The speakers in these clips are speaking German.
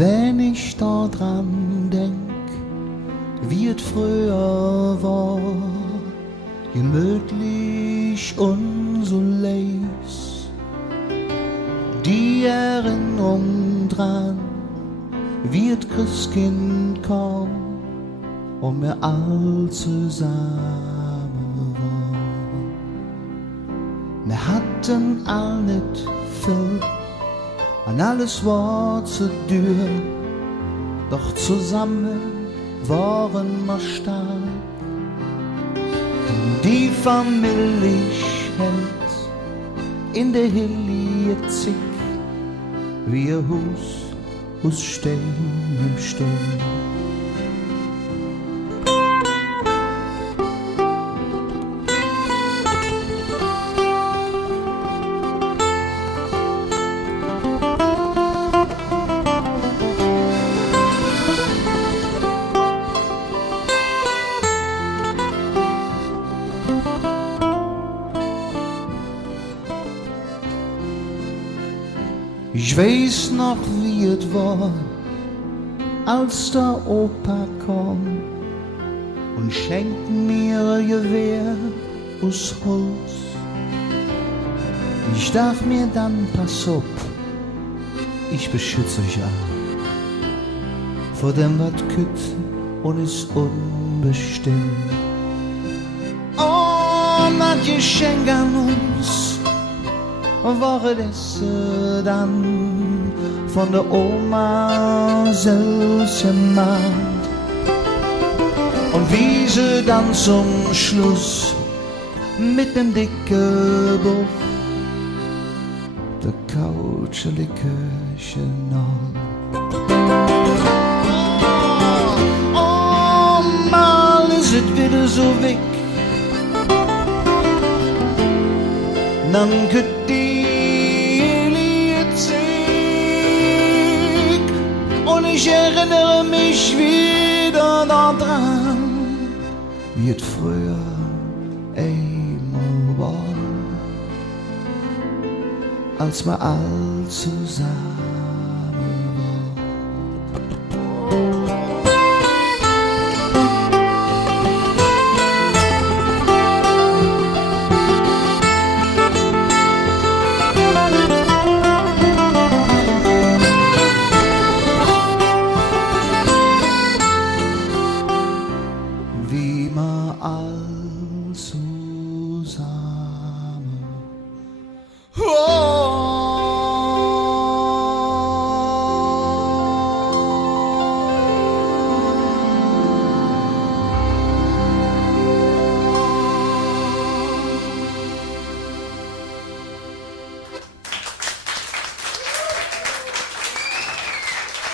Wenn ich da dran denk, wie es früher war, gemütlich und so leis, die Erinnerung dran, wie es Christkind kam und wir all zusammen waren. Wir hatten all nicht viel, und alles war zu dürr, doch zusammen waren wir stark. Denn die Familie hält in der Hille zick, wie ein Hus stehen im Sturm. Ich weiß noch, wie es war, als der Opa kam und schenkte mir ein Gewehr aus Holz. Ich dachte mir dann, pass auf, ich beschütze euch alle vor dem, was kütt und ist unbestimmt. Oh, mein Geschenk an uns war es dann von der Oma selbst gemacht. Und wie sie dann zum Schluss mit dem dicken Buch der couchelige noch. Oh, mal ist es wieder so weg, dann könnt ich erinnere mich wieder daran, wie es früher einmal war, als wir all zusammen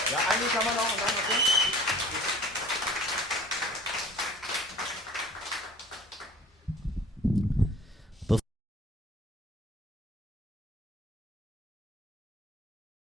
Ja, eigentlich kann man auch